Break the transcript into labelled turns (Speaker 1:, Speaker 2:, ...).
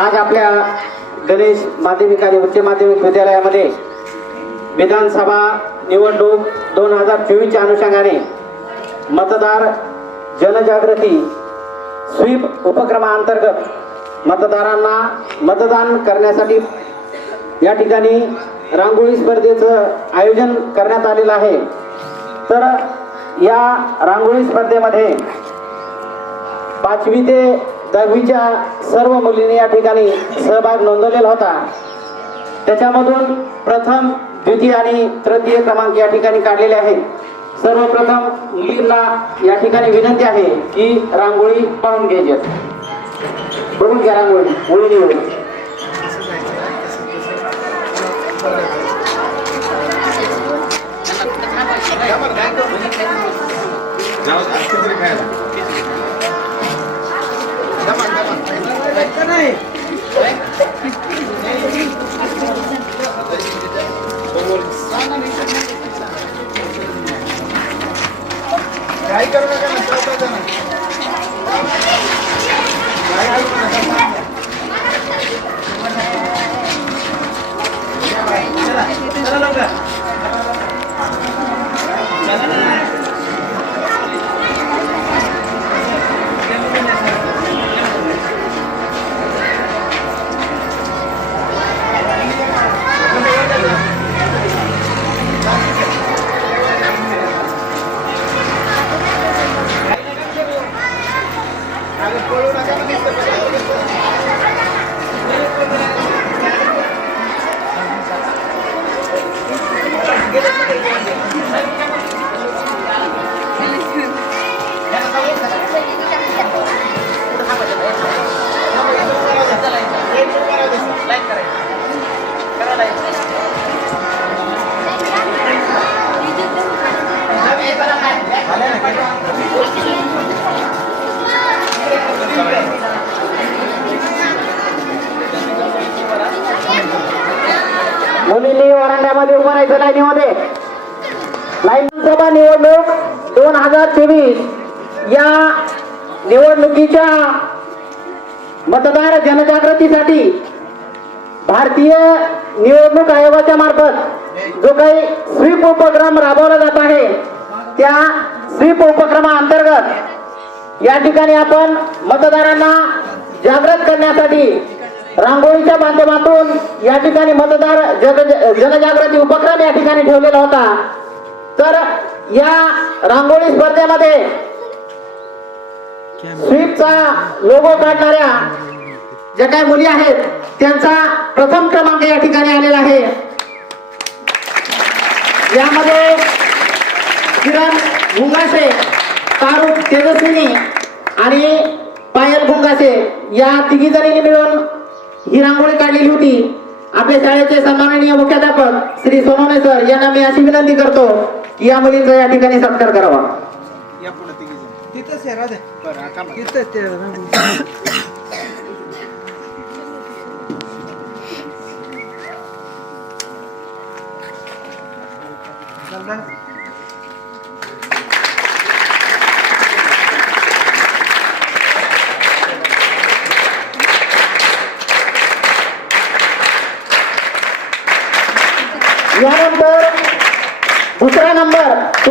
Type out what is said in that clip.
Speaker 1: आज आपल्या गणेश माध्यमिक आणि उच्च माध्यमिक विद्यालयामध्ये विधानसभा निवडणूक दोन हजार चोवीसच्या अनुषंगाने मतदार जनजागृती स्वीप उपक्रमाअंतर्गत मतदारांना मतदान करण्यासाठी या ठिकाणी रांगोळी स्पर्धेचं आयोजन करण्यात आलेलं आहे. तर या रांगोळी स्पर्धेमध्ये पाचवी ते दहावीच्या सर्व मुलींनी या ठिकाणी सहभाग नोंदवलेला होता. त्याच्यामधून प्रथम द्वितीय आणि तृतीय क्रमांक या ठिकाणी काढलेले आहेत. सर्वप्रथम मुलींना या ठिकाणी विनंती आहे की रांगोळी पाहून घ्यायची. बघून घ्या रांगोळी मुलींनी な
Speaker 2: い外からだから紹介じゃない外からだから Jangan dong, Jangan dong. Thank you.
Speaker 1: मुलींनी वरांड्यामध्ये उभं राहायचं लाईनीमध्ये लाईनसभा निवडणूक दोन हजार चोवीस या निवडणुकीच्या मतदार जनजागृतीसाठी भारतीय निवडणूक आयोगाच्या मार्फत जो काही स्वीप उपक्रम राबवला जात आहे त्या स्वीप उपक्रमाअंतर्गत या ठिकाणी आपण मतदारांना जागृत करण्यासाठी रांगोळीच्या माध्यमातून या ठिकाणी मतदार जग जनजागृती उपक्रम या ठिकाणी ठेवलेला होता. तर या रांगोळी स्पर्धेमध्ये स्वीपचा लोगो काढणाऱ्या ज्या काही मुली आहेत त्यांचा प्रथम क्रमांक या ठिकाणी आलेला आहे. यामध्ये किरण भुंगासे तारुक तेजस्विनी आणि पायल भुंगासे या तिघी जणींनी मिळून ही रांगोळी काढलेली होती. आपल्या शाळेचे सन्माननीय मुख्याध्यापक श्री सोनवणे सर यांना मी अशी विनंती करतो की या मुलींचा या ठिकाणी सत्कार करावा.
Speaker 2: तिथंच यानंतर दुसरा नंबर